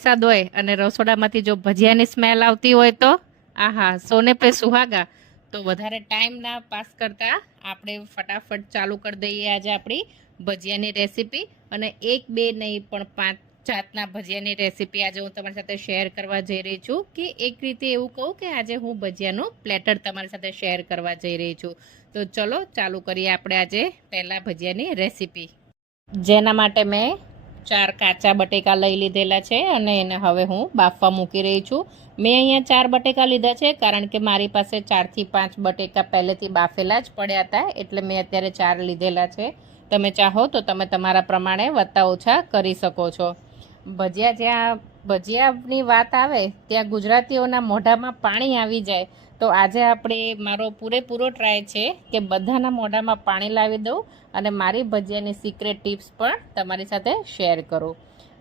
વરસાદ હોય અને રસોડામાંથી જો ભજીયાની સ્મેલ આવતી હોય તો આહા સોને પે સુહાગા. તો વધારે ટાઈમ ના પાસ કરતા આપણે ફટાફટ ચાલુ કરી દઈએ આજે આપણી ભજીયાની રેસીપી. અને એક બે નહીં પણ 5 જાતના ભજીયાની રેસીપી આજે હું તમારી સાથે શેર કરવા જઈ રહી છું. કે એક રીતે એવું કહું કે આજે હું ભજીયાનું પ્લેટર તમારી સાથે શેર કરવા જઈ રહી છું. તો ચલો ચાલુ કરીએ આપણે આજે પહેલા ભજીયાની રેસીપી. જેના માટે મેં 4 કાચા બટેકા લઈ લીધેલા છે અને એને હવે હું બાફવા મૂકી રહી છું. મેં અહીંયા 4 બટેકા લીધા છે કારણ કે મારી પાસે 4 થી 5 બટેકા પહેલેથી બાફેલા જ પડ્યા હતા, એટલે મેં અત્યારે 4 લીધેલા છે. તમે ચાહો તો તમે તમારા પ્રમાણે વત્તા ઓછા કરી શકો છો. જ્યાં ભજીયાની વાત આવે ત્યાં ગુજરાતીઓના મોઢામાં પાણી આવી જાય. તો આજે આપણે મારો પૂરેપૂરો ટ્રાય છે કે બધાના મોઢામાં પાણી લાવી દઉં અને મારી ભજીયાની સિક્રેટ ટિપ્સ પણ તમારી સાથે શેર કરું.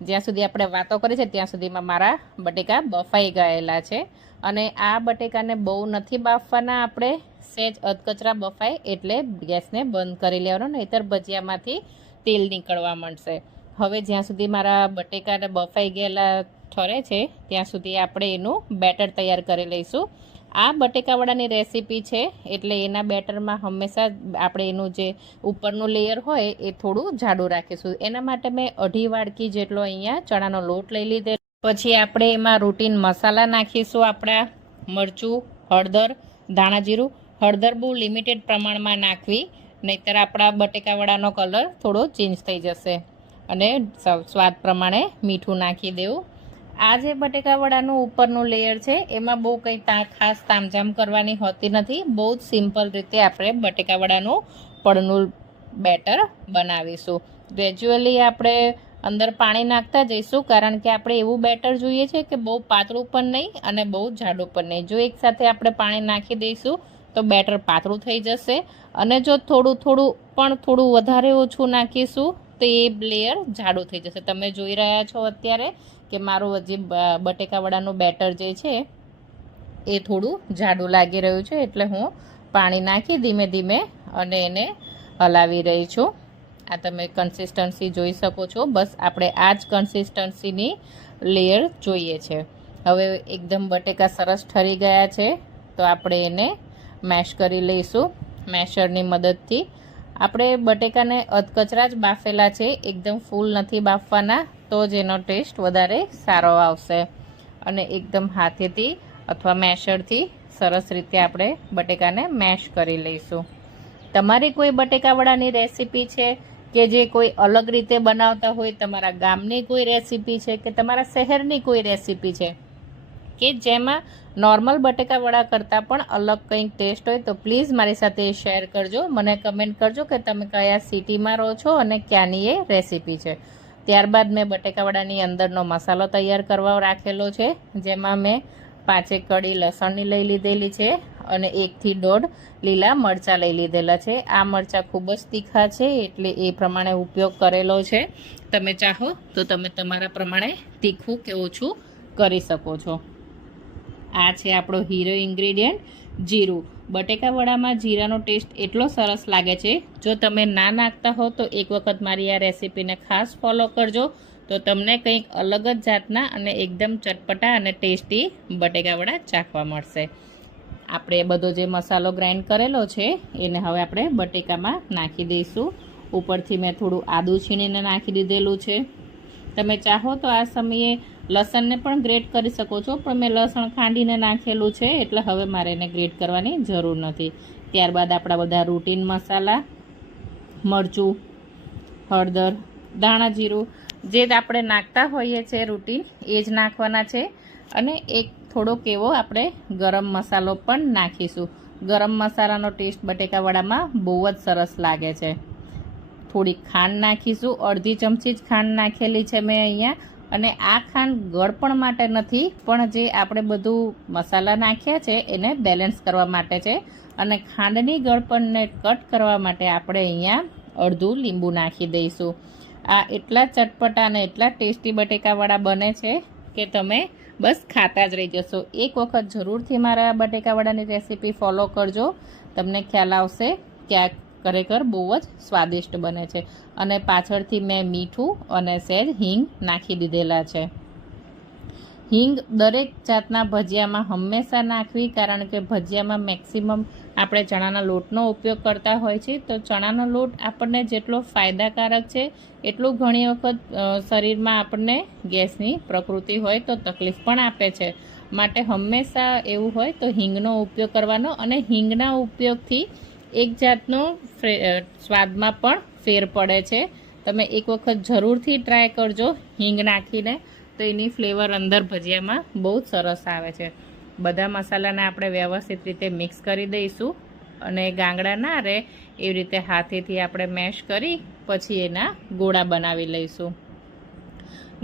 જ્યાં સુધી આપણે વાતો કરી છે ત્યાં સુધીમાં મારા બટેકા બફાઈ ગયેલા છે. અને આ બટેકાને બહુ નથી બાફવાના, આપણે સહેજ અધકચરા બફાય એટલે ગેસને બંધ કરી લેવાનો, નહીંતર ભજીયામાંથી તેલ નીકળવા માંડશે. હવે જ્યાં સુધી મારા બટેકાને બફાઈ ગયેલા ઠરે છે ત્યાં સુધી આપણે એનું બેટર તૈયાર કરી લઈશું. આ બટેકાવડાની રેસીપી છે એટલે એના બેટરમાં હંમેશા આપણે એનું જે ઉપરનું લેયર હોય એ થોડું જાડું રાખીશું. એના માટે મેં 1/2 વાડકી જેટલો અહીંયા ચણાનો લોટ લઈ લીધો. પછી આપણે એમાં રૂટીન મસાલા નાખીશું. આપણા મરચું, હળદર, ધાણા જીરું. હળદર બહુ લિમિટેડ પ્રમાણમાં નાખવી, નહીંતર આપણા બટેકાવડાનો કલર થોડો ચેન્જ થઈ જશે. અને સ્વાદ પ્રમાણે મીઠું નાખી દેવું. આ જે બટેકાવડાનું ઉપરનું લેયર છે એમાં બહુ કંઈ ખાસ તામઝામ કરવાની હોતી નથી. બહુ જ સિમ્પલ રીતે આપણે બટેકાવડાનું પડનું બેટર બનાવીશું. ગ્રેજ્યુઅલી આપણે અંદર પાણી નાખતા જઈશું કારણ કે આપણે એવું બેટર જોઈએ છે કે બહુ પાતળું પણ નહીં અને બહુ જાડું પણ નહીં. જો એકસાથે આપણે પાણી નાખી દઈશું તો બેટર પાતળું થઈ જશે, અને જો થોડું વધારે ઓછું નાખીશું તો એ લેયર જાડું થઈ જશે. તમે જોઈ રહ્યા છો અત્યારે કે મારું હજી બટેકાવડાનું બેટર જે છે એ થોડું જાડું લાગી રહ્યું છે, એટલે હું પાણી નાખી ધીમે ધીમે અને એને હલાવી રહી છું. આ તમે કન્સિસ્ટન્સી જોઈ શકો છો. બસ આપણે આ જ કન્સિસ્ટન્સીની લેયર જોઈએ છે. હવે એકદમ બટેકા સરસ ઠરી ગયા છે તો આપણે એને મેશ કરી લઈશું. મેશરની મદદથી આપણે બટેકાને અધકચરા જ બાફેલા છે, એકદમ ફૂલ નથી બાફવાના, તો જ એનો ટેસ્ટ વધારે સારો આવશે. અને એકદમ હાથેથી અથવા મેશરથી સરસ રીતે આપણે બટેકાને મેશ કરી લઈશું. તમારી કોઈ બટેકાવડાની રેસીપી છે કે જે કોઈ અલગ રીતે બનાવતા હોય, તમારા ગામની કોઈ રેસીપી છે કે તમારા શહેરની કોઈ રેસીપી છે કે જેમાં નોર્મલ બટેકાવડા કરતાં પણ અલગ કંઈક ટેસ્ટ હોય, તો પ્લીઝ મારી સાથે શેર કરજો. મને કમેન્ટ કરજો કે તમે કયા સિટીમાં રહો છો અને ક્યાંની એ રેસીપી છે. ત્યારબાદ મેં બટેકાવડાની અંદરનો મસાલો તૈયાર કરવા રાખેલો છે, જેમાં મેં 5 કળી લસણની લઈ લીધેલી છે અને 1 થી 1.5 લીલા મરચાં લઈ લીધેલા છે. આ મરચાં ખૂબ જ તીખા છે એટલે એ પ્રમાણે ઉપયોગ કરેલો છે. તમે ચાહો તો તમે તમારા પ્રમાણે તીખું કે ઓછું કરી શકો છો. આ છે આપણો હીરો ઇન્ગ્રેડિયન્ટ, જીરું. બટેકાવડામાં જીરાનો ટેસ્ટ એટલો સરસ લાગે છે. જો તમે ના નાખતા હો તો એક વખત મારી આ રેસીપીને ખાસ ફોલો કરજો, તો તમને કંઈક અલગ જ જાતના અને એકદમ ચટપટા અને ટેસ્ટી બટેકાવડા ચાખવા મળશે. આપણે બધો જે મસાલો ગ્રાઇન્ડ કરેલો છે એને હવે આપણે બટેકામાં નાખી દઈશું. ઉપરથી મેં થોડું આદું છીણીને નાખી દીધેલું છે. તમે ચાહો તો આ સમયે લસણને પણ ગ્રેટ કરી શકો છો, પણ મેં લસણ ખાંડીને નાખેલું છે એટલે હવે મારે એને ગ્રેટ કરવાની જરૂર નથી. ત્યારબાદ આપણા બધા રૂટીન મસાલા, મરચું, હળદર, ધાણા જીરું જે આપણે નાખતા હોઈએ છીએ રૂટીન એ જ નાખવાના છે. અને એક થોડોક એવો આપણે ગરમ મસાલો પણ નાખીશું. ગરમ મસાલાનો ટેસ્ટ બટેકાવડામાં બહુ જ સરસ લાગે છે. થોડી ખાંડ નાખીશું. 1/2 ચમચી જ ખાંડ નાખેલી છે મેં અહીંયા. અને આ ખાંડ ગળપણ માટે નથી, પણ જે આપણે બધું મસાલા નાખ્યા છે એને બેલેન્સ કરવા માટે છે. અને ખાંડની ગળપણને કટ કરવા માટે આપણે અહીંયા અડધું લીંબુ નાખી દઈશું. આ એટલા ચટપટા અને એટલા ટેસ્ટી બટેકાવડા બને છે કે તમે બસ ખાતા જ રહી જશો. એક વખત જરૂરથી મારા બટેકાવડાની રેસીપી ફોલો કરજો, તમને ખ્યાલ આવશે કે આ ખરેખર બહુ જ સ્વાદિષ્ટ બને છે. અને પાછળથી મેં મીઠું અને સહેજ હિંગ નાખી દીધેલા છે. હિંગ દરેક જાતના ભજીયામાં હંમેશા નાખવી, કારણ કે ભજીયામાં મેક્સિમમ આપણે ચણાના લોટનો ઉપયોગ કરતા હોય છે. તો ચણાનો લોટ આપણને જેટલો ફાયદાકારક છે એટલું ઘણી વખત શરીરમાં આપણને ગેસની પ્રકૃતિ હોય તો તકલીફ પણ આપે છે. માટે હંમેશા એવું હોય તો હિંગનો ઉપયોગ કરવાનો, અને હિંગના ઉપયોગથી એક જાતનો સ્વાદમાં પણ ફેર પડે છે. તમે એક વખત જરૂરથી ટ્રાય કરજો હિંગ નાખીને, તો એની ફ્લેવર અંદર ભજીયામાં બહુ જ સરસ આવે છે. બધા મસાલાને આપણે વ્યવસ્થિત રીતે મિક્સ કરી દઈશું, અને ગાંગડા ના રહે એવી રીતે હાથેથી આપણે મેશ કરી પછી એના ગોળા બનાવી લઈશું.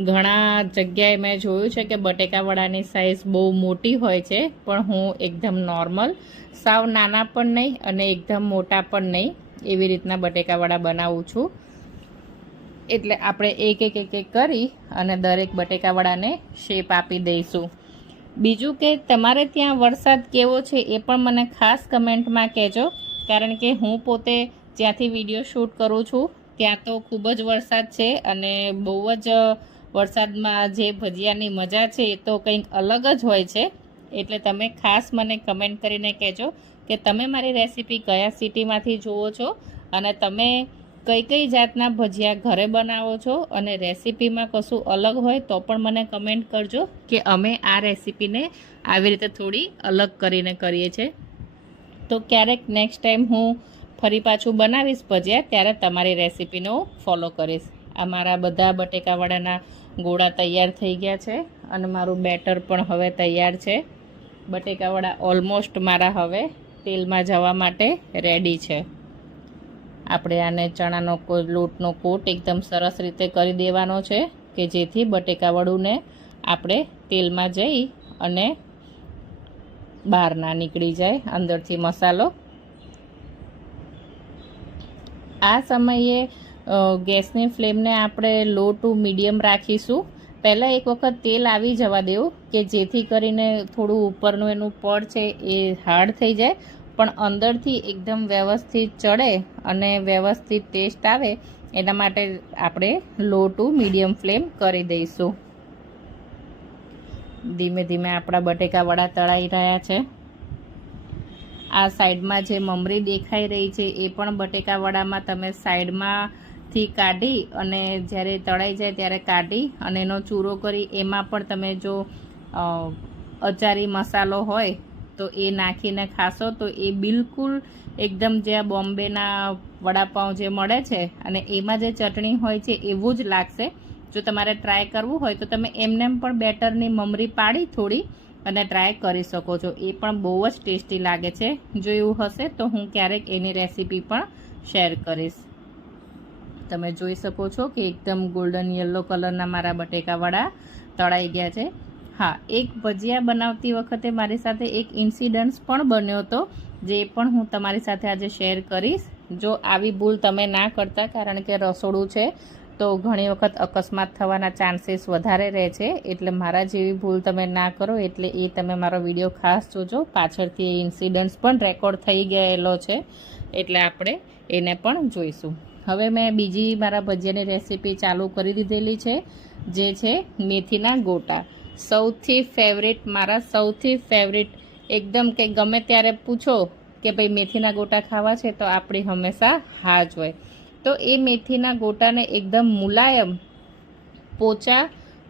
ઘણા જગ્યાએ મેં જોયું છે કે બટેકા વડાની સાઈઝ બહુ મોટી હોય છે, પણ હું એકદમ નોર્મલ, સાવ નાના પણ નહીં અને એકદમ મોટા પણ નહીં, એવી રીતના બટેકા વડા બનાવું છું. એટલે આપણે એક એક કરી અને દરેક બટેકા વડાને શેપ આપી દઈશું. બીજું કે તમારે ત્યાં વરસાદ કેવો છે એ પણ મને ખાસ કમેન્ટમાં કહેજો, કારણ કે હું પોતે જ્યાંથી વિડીયો શૂટ કરું છું ત્યાં તો ખૂબ જ વરસાદ છે, અને બહુ જ વરસાદમાં જે ભજીયાની મજા છે એ તો કંઈક અલગ જ હોય છે. એટલે તમે ખાસ મને કમેન્ટ કરીને કહેજો કે તમે મારી રેસીપી કયા સિટીમાંથી જુઓ છો, અને તમે કઈ કઈ જાતના ભજીયા ઘરે બનાવો છો, અને રેસીપીમાં કશું અલગ હોય તો પણ મને કમેન્ટ કરજો કે અમે આ રેસીપીને આવી રીતે થોડી અલગ કરીને કરીએ છીએ. તો ક્યારેક નેક્સ્ટ ટાઈમ હું ફરી પાછું બનાવીશ ભજીયા, ત્યારે તમારી રેસીપીનો ફોલો કરીશ. આ મારા બધા બટેકાવાળાના ગોળા તૈયાર થઈ ગયા છે, અને મારું બેટર પણ હવે તૈયાર છે. બટેકાવાળા ઓલમોસ્ટ મારા હવે તેલમાં જવા માટે રેડી છે. આપણે આને ચણાનો લોટનો કોટ એકદમ સરસ રીતે કરી દેવાનો છે, કે જેથી બટેકાવડુંને આપણે તેલમાં જઈ અને બહાર ના નીકળી જાય અંદરથી મસાલો. આ સમયે ગેસની ફ્લેમને આપણે લો ટુ મીડિયમ રાખીશું. પહેલાં એક વખત તેલ આવી જવા દેવું, કે જેથી કરીને થોડું ઉપરનું એનું પડ છે એ હાર્ડ થઈ જાય, પણ અંદરથી એકદમ વ્યવસ્થિત ચડે અને વ્યવસ્થિત ટેસ્ટ આવે, એના માટે આપણે લો ટુ મીડિયમ ફ્લેમ કરી દઈશું. ધીમે ધીમે આપણા બટેકા વડા તળાઈ રહ્યા છે. આ સાઈડમાં જે મમરી દેખાઈ રહી છે એ પણ બટેકા વડામાં તમે સાઈડમાંથી કાઢી અને જ્યારે તળાઈ જાય ત્યારે કાઢી અને એનો ચૂરો કરી એમાં પણ તમે જો અચારી મસાલો હોય તો એ નાખીને ખાશો તો એ બિલકુલ એકદમ જે આ બોમ્બેના વડાપાઉં જે મળે છે અને એમાં જે ચટણી હોય છે એવું જ લાગશે. જો તમારે ટ્રાય કરવું હોય તો તમે એમને પણ બેટરની મમરી પાડી થોડી અને ટ્રાય કરી શકો છો. એ પણ બહુ જ ટેસ્ટી લાગે છે. જો એવું હશે તો હું ક્યારેક એની રેસીપી પણ શેર કરીશ. તમે જોઈ શકો છો કે એકદમ ગોલ્ડન યલો કલરના મારા બટેકા વડા તળાઈ ગયા છે. હા, એક ભજીયા બનાવતી વખતે મારી સાથે એક ઇન્સિડન્ટ્સ પણ બન્યો હતો, જે પણ હું તમારી સાથે આજે શેર કરીશ. જો આવી ભૂલ તમે ના કરતા, કારણ કે રસોડું છે તો ઘણી વખત અકસ્માત થવાના ચાન્સીસ વધારે રહે છે. એટલે મારા જેવી ભૂલ તમે ના કરો, એટલે એ તમે મારો વિડીયો ખાસ જોજો. પાછળથી એ ઇન્સિડન્ટ્સ પણ રેકોર્ડ થઈ ગયેલો છે, એટલે આપણે એને પણ જોઈશું. હવે મેં બીજી મારા ભજીયાની રેસીપી ચાલુ કરી દીધેલી છે, જે છે મેથીના ગોટા. સૌથી ફેવરેટ, મારા સૌથી ફેવરેટ, એકદમ કે ગમે ત્યારે પૂછો કે ભાઈ મેથીના ગોટા ખાવા છે તો આપણી હંમેશા હા જ હોય. તો એ મેથીના ગોટાને એકદમ મુલાયમ, પોચા,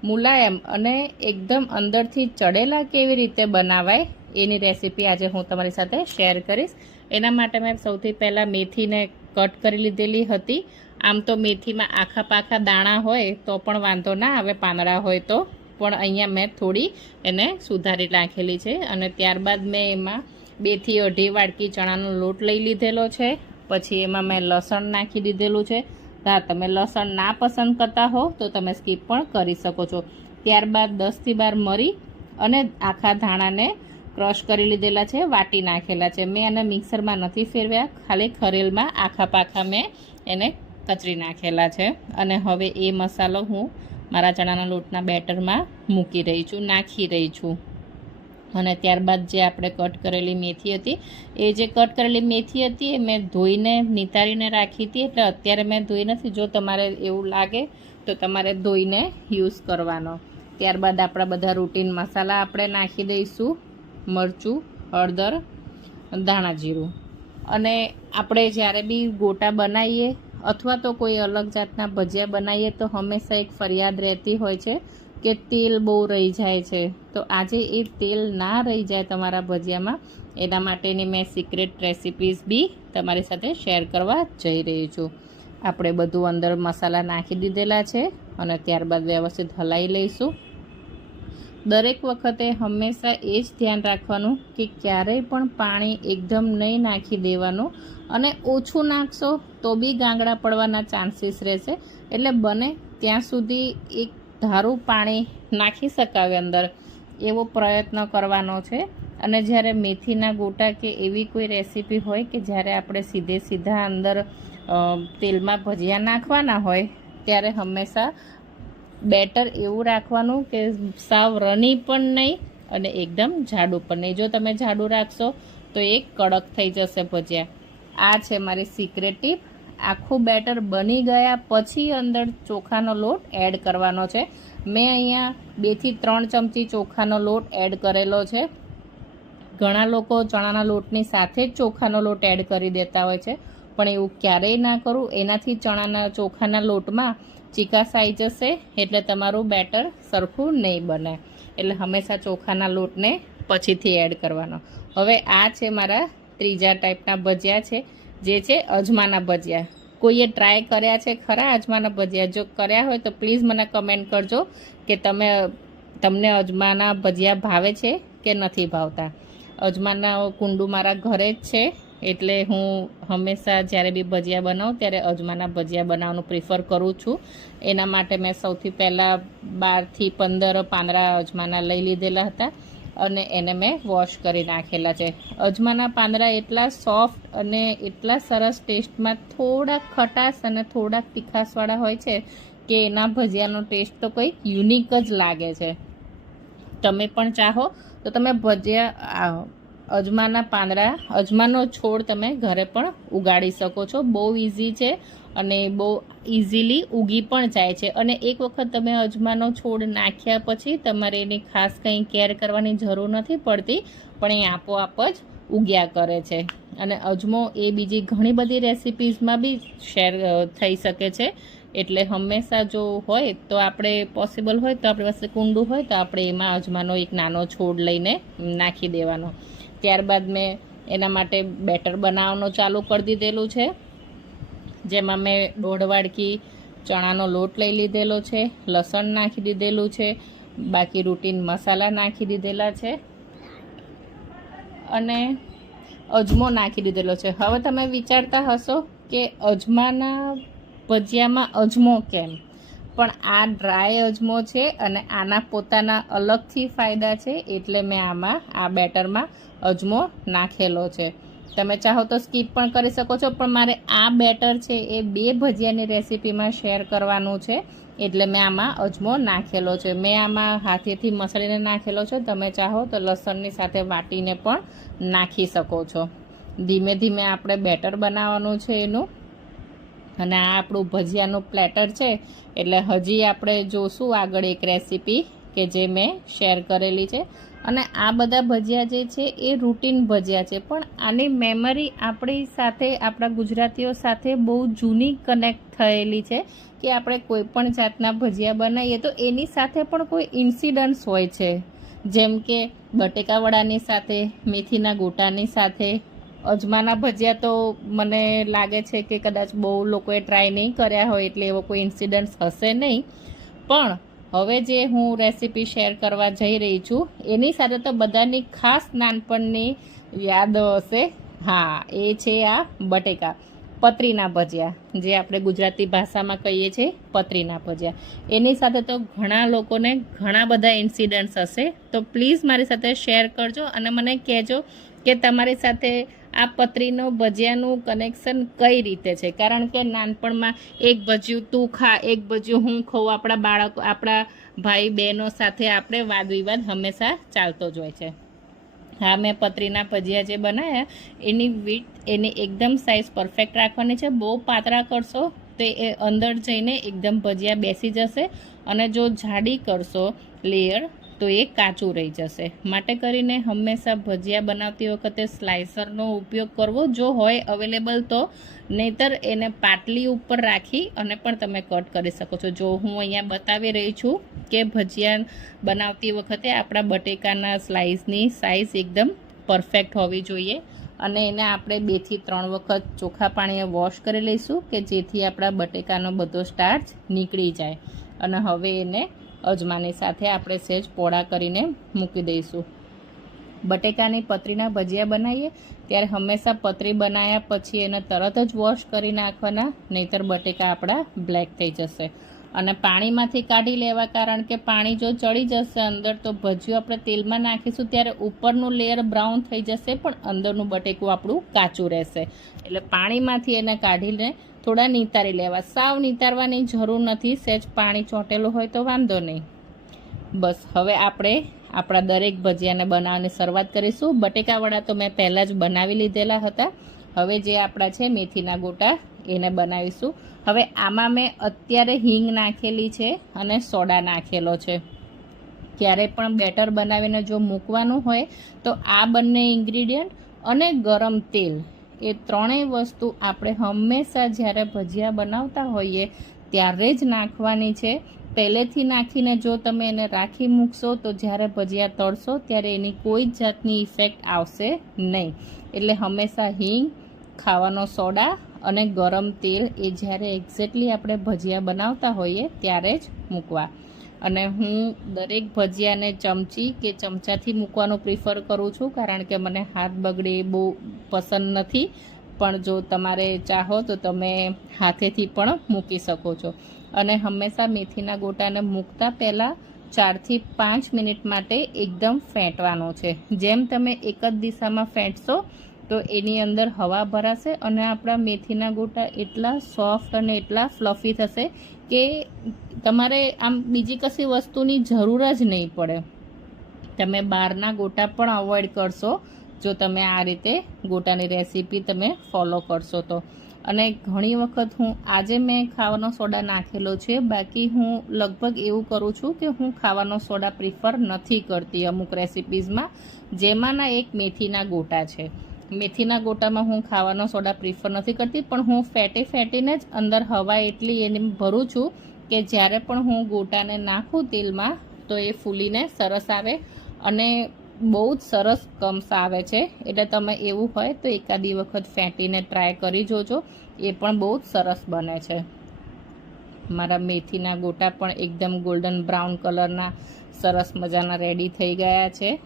મુલાયમ અને એકદમ અંદરથી ચડેલા કેવી રીતે બનાવાય એની રેસીપી આજે હું તમારી સાથે શેર કરીશ. એના માટે મેં સૌથી પહેલાં મેથીને કટ કરી લીધેલી હતી. આમ તો મેથીમાં આખા પાખા દાણા હોય તો પણ વાંધો ના આવે, પાંદડા હોય તો, પણ અહીંયા મેં થોડી એને સુધારી નાખેલી છે. અને ત્યારબાદ મેં એમાં 2 થી 2.5 વાટકી ચણાનો લોટ લઈ લીધેલો છે. પછી એમાં મેં લસણ નાખી દીધેલું છે. હા, તમે લસણ ના પસંદ કરતા હો તો તમે સ્કીપ પણ કરી શકો છો. ત્યારબાદ 10 થી 12 મરી અને આખા ધાણાને ક્રશ કરી લીધેલા છે, વાટી નાખેલા છે. મેં એને મિક્સરમાં નથી ફેરવ્યા, ખાલી ખરેલમાં આખા પાખા મેં એને કચરી નાખેલા છે. અને હવે એ મસાલો હું મારા ચણાના લોટના બેટરમાં મૂકી રહી છું, નાખી રહી છું. અને ત્યારબાદ જે આપણે કટ કરેલી મેથી હતી, એ જે કટ કરેલી મેથી હતી એ મેં ધોઈને નિતારીને રાખી હતી. એટલે અત્યારે મેં ધોઈ નથી. જો તમારે એવું લાગે તો તમારે ધોઈને યુઝ કરવાનો. ત્યારબાદ આપણા બધા રૂટીન મસાલા આપણે નાખી દઈશું, મરચું, હળદર, ધાણા જીરું. અને આપણે જ્યારે બી ગોટા બનાવીએ અથવા તો કોઈ અલગ જાતના ભજીયા બનાવીએ તો હંમેશા એક ફરિયાદ રહેતી હોય છે કે તેલ બહુ રહી જાય છે. તો આજે એ તેલ ના રહી જાય તમારા ભજીયામાં, એના માટેની મેં સિક્રેટ રેસિપીઝ બી તમારી સાથે શેર કરવા જઈ રહી છું. આપણે બધું અંદર મસાલા નાખી દીધેલા છે અને ત્યારબાદ વ્યવસ્થિત હલાવી લઈશું. દરેક વખતે હંમેશા એ જ ધ્યાન રાખવાનું કે ક્યારેય પણ પાણી એકદમ નહીં નાખી દેવાનું, અને ઓછું નાખશો તો બી ગાંગડા પડવાના ચાન્સીસ રહેશે. એટલે બને ત્યાં સુધી એક ધારું પાણી નાખી શકાય અંદર એવો પ્રયત્ન કરવાનો છે. અને જ્યારે મેથીના ગોટા કે એવી કોઈ રેસીપી હોય કે જ્યારે આપણે સીધા અંદર તેલમાં ભજીયા નાખવાના હોય ત્યારે હંમેશા બેટર એવું રાખવાનું કે સાવ રની પણ નહીં અને એકદમ જાડું પણ નહીં. જો તમે જાડું રાખશો તો એ કડક થઈ જશે ભજીયા. આ છે મારી સિક્રેટ ટીપ. આખું બેટર બની ગયા પછી અંદર ચોખાનો લોટ એડ કરવાનો છે. મેં અહીંયા 2 થી 3 ચમચી ચોખાનો લોટ એડ કરેલો છે. ઘણા લોકો ચણાના લોટની સાથે જ ચોખાનો લોટ એડ કરી દેતા હોય છે, પણ એવું ક્યારેય ના કરું. એનાથી ચોખાના લોટમાં ચીકાશ આવી જશે, એટલે તમારું બેટર સરખું નહીં બને. એટલે હંમેશા ચોખાના લોટને પછીથી એડ કરવાનો. હવે આ છે મારા ત્રીજા ટાઈપના ભજીયા છે, જે છે અજમાના ભજીયા. કોઈએ ટ્રાય કર્યા છે ખરા અજમાના ભજીયા? જો કર્યા હોય તો પ્લીઝ મને કમેન્ટ કરજો કે તમને અજમાના ભજીયા ભાવે છે કે નથી ભાવતા. અજમાના કુંડું મારા ઘરે જ છે, એટલે હું હંમેશા જ્યારે બી ભજીયા બનાવું ત્યારે અજમાના ભજીયા બનાવવાનું પ્રિફર કરું છું. એના માટે મેં સૌથી પહેલાં 12 થી 15 પાંદડા અજમાના લઈ લીધેલા હતા અને એને મેં વોશ કરી નાખેલા છે. અજમાના પાંદડા એટલા સોફ્ટ અને એટલા સરસ ટેસ્ટમાં, થોડાક ખટાશ અને થોડાક તીખાશવાળા હોય છે કે એના ભજીયાનો ટેસ્ટ તો કંઈક યુનિક જ લાગે છે. તમે પણ ચાહો તો તમે અજમાના પાંદડા, અજમાનો છોડ તમે ઘરે પણ ઉગાડી શકો છો. બહુ ઇઝી છે અને બહુ ઇઝીલી ઉગી પણ જાય છે. અને એક વખત તમે અજમાનો છોડ નાખ્યા પછી તમારે એની ખાસ કંઈ કેર કરવાની જરૂર નથી પડતી, પણ એ આપોઆપ જ ઉગ્યા કરે છે. અને અજમો એ બીજી ઘણી બધી રેસિપીઝમાં બી શેર થઈ શકે છે. એટલે હંમેશા જો હોય તો આપણે પોસિબલ હોય તો આપણી પાસે કુંડું હોય તો આપણે એમાં અજમાનો એક નાનો છોડ લઈને નાખી દેવાનો. ત્યારબાદ મેં એના માટે બેટર બનાવવાનું ચાલુ કરી દીધેલું છે, જેમાં મેં 1.5 વાડકી ચણાનો લોટ લઈ લીધેલો છે, લસણ નાખી દીધેલું છે, બાકી રૂટીન મસાલા નાખી દીધેલા છે અને અજમો નાખી દીધેલો છે. હવે તમે વિચારતા હશો કે અજમાના ભજીયામાં અજમો કેમ? પણ આ ડ્રાય અજમો છે અને આના પોતાના અલગથી ફાયદા છે, એટલે મેં આમાં આ બેટરમાં અજમો નાખેલો છે. તમે ચાહો તો સ્કીપ પણ કરી શકો છો, પણ મારે આ બેટર છે એ 2 ભજીયાની રેસીપીમાં શેર કરવાનું છે, એટલે મેં આમાં અજમો નાખેલો છે. મેં આમાં હાથેથી મસળીને નાખેલો છે. તમે ચાહો તો લસણની સાથે વાટીને પણ નાખી શકો છો. ધીમે ધીમે આપણે બેટર બનાવવાનું છે એનું. અને આ આપણું ભજીયાનું પ્લેટર છે, એટલે હજી આપણે જોશું આગળ એક રેસીપી કે જે મેં શેર કરેલી છે. અને આ બધા ભજીયા જે છે એ રૂટીન ભજીયા છે, પણ આની મેમરી આપણી સાથે, આપણા ગુજરાતીઓ સાથે બહુ જૂની કનેક્ટ થયેલી છે કે આપણે કોઈ પણ જાતના ભજીયા બનાવીએ તો એની સાથે પણ કોઈ ઇન્સિડન્ટ્સ હોય છે. જેમ કે બટેકાવડાની સાથે, મેથીના ગોટાની સાથે. અજમાના ભજીયા તો મને લાગે છે કે કદાચ બહુ લોકોએ ટ્રાય નહીં કર્યા હોય, એટલે એવો કોઈ ઇન્સિડન્ટ્સ હશે નહીં. પણ હવે જે હું રેસીપી શેર કરવા જઈ રહી છું એની સાથે તો બધાની ખાસ નાનપણની યાદ હશે. હા, એ છે આ બટેકા પતરીના ભજીયા, જે આપણે ગુજરાતી ભાષામાં કહીએ છીએ પતરીના ભજીયા. એની સાથે તો ઘણા લોકોને ઘણા બધા ઇન્સિડન્ટ્સ હશે. તો પ્લીઝ મારી સાથે શેર કરજો અને મને કહેજો કે તમારી સાથે આ પતરીનો ભજીયાનું કનેક્શન કઈ રીતે છે. કારણ કે નાનપણમાં એક ભજીયું તું ખા, એક ભજીયું હું ખાઉં, આપણા બાળકો, આપણા ભાઈ બહેનો સાથે આપણે વાદ વિવાદ હંમેશા ચાલતો જ હોય છે. હા, મેં પતરીના ભજીયા જે બનાવ્યા એની એકદમ સાઇઝ પરફેક્ટ રાખવાની છે. બહુ પાતળા કરશો તો એ અંદર જઈને એકદમ ભજીયા બેસી જશે, અને જો જાડી કરશો લેયર તો એ કાચું રહી જશે. માટે કરીને હંમેશા ભજીયા બનાવતી વખતે સ્લાઇસરનો ઉપયોગ કરવો જો હોય અવેલેબલ તો, નહીતર એને પાટલી ઉપર રાખી અને પણ તમે કટ કરી શકો છો. જો હું અહીંયા બતાવી રહી છું કે ભજીયા બનાવતી વખતે આપણા બટેકાના સ્લાઇસની સાઇઝ એકદમ પરફેક્ટ હોવી જોઈએ, અને એને આપણે 2 થી 3 વખત ચોખ્ખા પાણીએ વોશ કરી લઈશું કે જેથી આપણા બટેકાનો બધો સ્ટાર્ચ નીકળી જાય. અને હવે એને અજમાની સાથે આપણે સહેજ પોળા કરીને મૂકી દઈશું. બટેકાની પતરીના ભજીયા બનાવીએ ત્યારે હંમેશા પતરી બનાવ્યા પછી એને તરત જ વોશ કરી નાખવાના, નહીતર બટેકા આપણા બ્લેક થઈ જશે. અને પાણીમાંથી કાઢી લેવા, કારણ કે પાણી જો ચડી જશે અંદર તો ભજીયું આપણે તેલમાં નાખીશું ત્યારે ઉપરનું લેયર બ્રાઉન થઈ જશે પણ અંદરનું બટેકું આપણું કાચું રહેશે. એટલે પાણીમાંથી એને કાઢીને થોડા નિતારી લેવા. સાવ નિતારવાની જરૂર નથી, સહેજ પાણી ચોંટેલું હોય તો વાંધો નહીં. બસ હવે આપણે આપણા દરેક ભજીયાને બનાવવાની શરૂઆત કરીશું. બટેકાવાળા તો મેં પહેલાં જ બનાવી લીધેલા હતા. હવે જે આપણા છે મેથીના ગોટા એને બનાવીશું. હવે આમાં મેં અત્યારે હિંગ નાખેલી છે અને સોડા નાખેલો છે. ક્યારે પણ બેટર બનાવીને જો મૂકવાનું હોય તો આ બંને ઇન્ગ્રીડિયન્ટ અને ગરમ તેલ, એ ત્રણેય વસ્તુ આપણે હંમેશા જ્યારે ભજીયા બનાવતા હોઈએ ત્યારે જ નાખવાની છે. પહેલેથી નાખીને જો તમે એને રાખી મૂકશો તો જ્યારે ભજીયા તળશો ત્યારે એની કોઈ જ જાતની ઇફેક્ટ આવશે નહીં. એટલે હંમેશા હિંગ, ખાવાનો સોડા અને ગરમ તેલ એ જ્યારે એક્ઝેક્ટલી આપણે ભજીયા બનાવતા હોઈએ ત્યારે જ મૂકવા. અને હું દરેક ભજીયાને ચમચી કે ચમચાથી મૂકવાનું પ્રિફર કરું છું, કારણ કે મને હાથ બગડે એ બહુ પસંદ નથી. પણ જો તમારે ચાહો તો તમે હાથેથી પણ મૂકી શકો છો. અને હંમેશા મેથીના ગોટાને મૂકતા પહેલાં 4 થી 5 મિનિટ માટે એકદમ ફેંટવાનો છે. જેમ તમે એક જ દિશામાં ફેંટશો તો એની અંદર હવા ભરાશે અને આપણા મેથીના ગોટા એટલા સોફ્ટ અને એટલા ફ્લફી થશે કે તમારે આમ બીજી કશી વસ્તુની જરૂર જ નહીં પડે. તમે બહારના ગોટા પણ અવોઇડ કરશો જો તમે આ રીતે ગોટાની રેસીપી તમે ફોલો કરશો તો. અને ઘણી વખત આજે મેં ખાવાનો સોડા નાખેલો છે, બાકી હું લગભગ એવું કરું છું કે હું ખાવાનો સોડા પ્રિફર નથી કરતી અમુક રેસીપીઝમાં, જેમાંના એક મેથીના ગોટા છે. મેથીના ગોટામાં હું ખાવાનો સોડા પ્રિફર નથી કરતી, પણ હું ફેટીને જ અંદર હવા એટલી એને ભરું છું કે જ્યારે પણ હું ગોટાને નાખું તેલમાં તો એ ફૂલીને સરસ આવે અને બહુ જ સરસ કમ્સ આવે છે. એટલે તમે એવું હોય તો એકાદી વખત ફેંટીને ટ્રાય કરી જોજો, એ પણ બહુ જ સરસ બને છે. મારા મેથીના ગોટા પણ એકદમ ગોલ્ડન બ્રાઉન કલરના સરસ મજાના રેડી થઈ ગયા છે.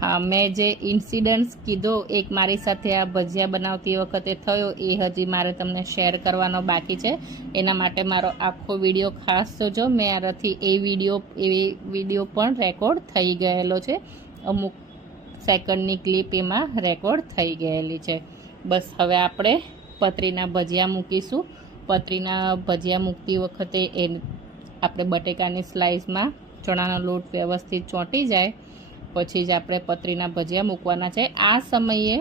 હા, મેં જે ઇન્સિડન્ટ્સ કીધો એક મારી સાથે આ ભજીયા બનાવતી વખતે થયો એ હજી મારે તમને શેર કરવાનો બાકી છે. એના માટે મારો આખો વિડીયો ખાસ જોજો. મેં આનાથી એ વિડીયો પણ રેકોર્ડ થઈ ગયેલો છે. અમુક સેકન્ડની ક્લિપ એમાં રેકોર્ડ થઈ ગયેલી છે. બસ હવે આપણે પતરીના ભજીયા મૂકીશું. પતરીના ભજીયા મૂકતી વખતે આપણે બટેકાની સ્લાઇસમાં ચણાનો લોટ વ્યવસ્થિત ચોંટી જાય પછી જ આપણે પતરીના ભજીયા મૂકવાના છે. આ સમયે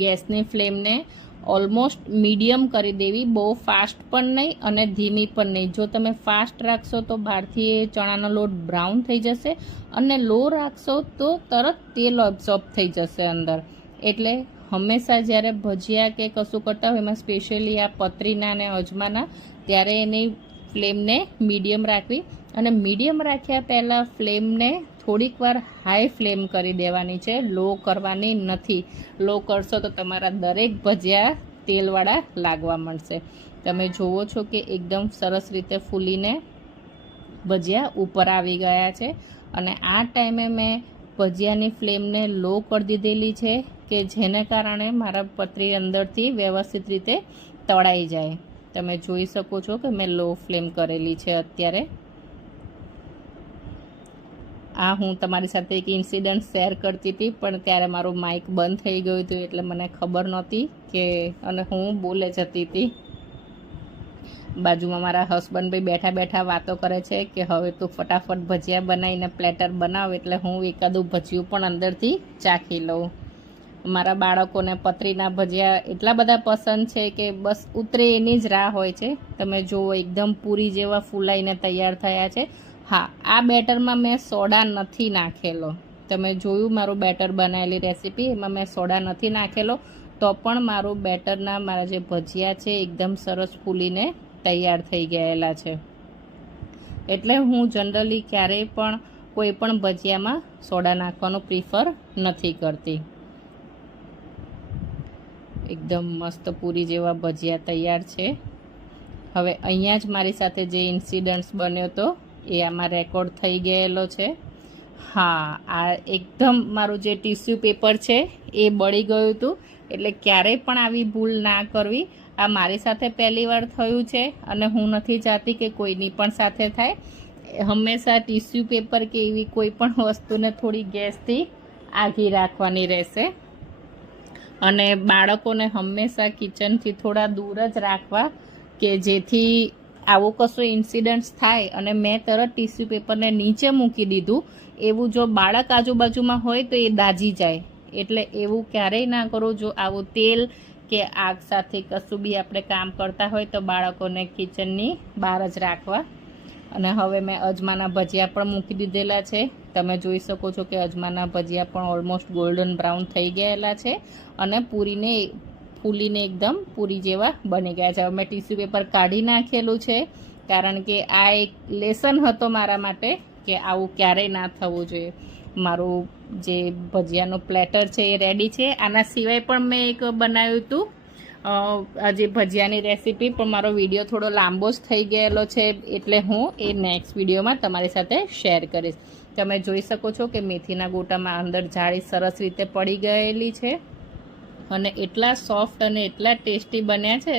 ગેસની ફ્લેમને ઓલમોસ્ટ મીડિયમ કરી દેવી, બહુ ફાસ્ટ પણ નહીં અને ધીમી પણ નહીં. જો તમે ફાસ્ટ રાખશો તો બહારથી ચણાનો લોટ બ્રાઉન થઈ જશે અને લો રાખશો તો તરત તેલ એબ્ઝોર્બ થઈ જશે અંદર. એટલે હંમેશા જ્યારે ભજીયા કે કશું કરતા હોય એમાં સ્પેશિયલી આ પતરીના અને અજમાના, ત્યારે એની ફ્લેમને મીડિયમ રાખવી. અને મીડિયમ રાખ્યા પહેલાં ફ્લેમને થોડીક વાર હાઈ ફ્લેમ કરી દેવાની છે, લો કરવાની નથી. લો કરશો તો તમારા દરેક ભજીયા તેલવાળા લાગવા માંડશે. તમે જુઓ છો કે એકદમ સરસ રીતે ફૂલીને ભજીયા ઉપર આવી ગયા છે. અને આ ટાઈમે મેં ભજીયાની ફ્લેમને લો કરી દીધેલી છે કે જેને કારણે મારા પતરી અંદરથી વ્યવસ્થિત રીતે તળાઈ જાય. તમે જોઈ શકો છો કે મેં લો ફ્લેમ કરેલી છે અત્યારે. આ હું તમારી સાથે એક ઇન્સિડન્ટ શેર કરતી હતી પણ ત્યારે મારું માઇક બંધ થઈ ગયું હતું એટલે મને ખબર નહોતી કે, અને હું બોલે જતી હતી. બાજુમાં મારા હસબન્ડ ભાઈ બેઠા બેઠા વાતો કરે છે કે હવે તું ફટાફટ ભજીયા બનાવીને પ્લેટર બનાવ એટલે હું એકાદું ભજીયું પણ અંદરથી ચાખી લઉં. મારા બાળકોને પતરીના ભજીયા એટલા બધા પસંદ છે કે બસ ઉતરે એની જ રાહ હોય છે. તમે જુઓ એકદમ પૂરી જેવા ફૂલાઈને તૈયાર થયા છે. હા, આ બેટરમાં મેં સોડા નથી નાખેલો. તમે જોયું મારું બેટર બનાવેલી રેસીપી, એમાં મેં સોડા નથી નાખેલો, તો પણ મારું બેટરના મારા જે ભજીયા છે એકદમ સરસ ફૂલીને તૈયાર થઈ ગયેલા છે. એટલે હું જનરલી ક્યારેય પણ કોઈ પણ ભજીયામાં સોડા નાખવાનું પ્રિફર નથી કરતી. એકદમ મસ્ત પૂરી જેવા ભજીયા તૈયાર છે. હવે અહીંયા જ મારી સાથે જે ઇન્સિડન્ટ્સ બન્યો હતો એ આમાં રેકોર્ડ થઈ ગયેલો છે. હા, આ એકદમ મારું જે ટીશ્યુ પેપર છે એ બળી ગયું હતું. એટલે ક્યારેય પણ આવી ભૂલ ના કરવી. આ મારી સાથે પહેલી વાર થયું છે અને હું નથી ચાહતી કે કોઈની પણ સાથે થાય. હંમેશા ટીશ્યુ પેપર કે એવી કોઈ પણ વસ્તુને થોડી ગેસથી આઘી રાખવાની રહેશે. અને બાળકોને હંમેશા કિચનથી થોડા દૂર જ રાખવા, કે જેથી આવું કશું ઇન્સિડન્ટ્સ થાય અને મેં તરત ટીશ્યુ પેપરને નીચે મૂકી દીધું, એવું જો બાળક આજુબાજુમાં હોય તો એ દાજી જાય. એટલે એવું ક્યારેય ના કરો. જો આવું તેલ કે આગ સાથે કશું બી આપણે કામ કરતા હોય તો બાળકોને કિચનની બહાર જ રાખવા. અને હવે મેં અજમાના ભજીયા પણ મૂકી દીધેલા છે. તમે જોઈ શકો છો કે અજમાના ભજીયા પણ ઓલમોસ્ટ ગોલ્ડન બ્રાઉન થઈ ગયેલા છે અને પૂરીને ફૂલીને એકદમ પૂરી જેવા બની ગયા છે. હવે મેં ટીશ્યુ પેપર કાઢી નાખેલું છે, કારણ કે આ એક લેસન હતો મારા માટે કે આવું ક્યારેય ના થવું જોઈએ. મારું જે ભજીયાનું પ્લેટર છે એ રેડી છે. આના સિવાય પણ મેં એક બનાવ્યું હતું જે ભજીયાની રેસીપી, પણ મારો વિડીયો થોડો લાંબો જ થઈ ગયેલો છે, એટલે હું એ નેક્સ્ટ વિડીયોમાં તમારી સાથે શેર કરીશ. તમે જોઈ શકો છો કે મેથીના ગોટામાં અંદર જાળી સરસ રીતે પડી ગયેલી છે અને એટલા સોફ્ટ અને એટલા ટેસ્ટી બન્યા છે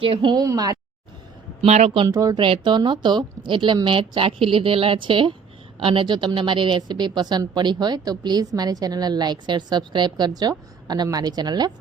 કે હું મારો કંટ્રોલ રહેતો નહોતો, એટલે મેં જ ચાખી લીધેલા છે. અને જો તમને મારી રેસીપી પસંદ પડી હોય તો પ્લીઝ મારી ચેનલને લાઇક, શેર, સબસ્ક્રાઈબ કરજો અને મારી ચેનલને ફોલો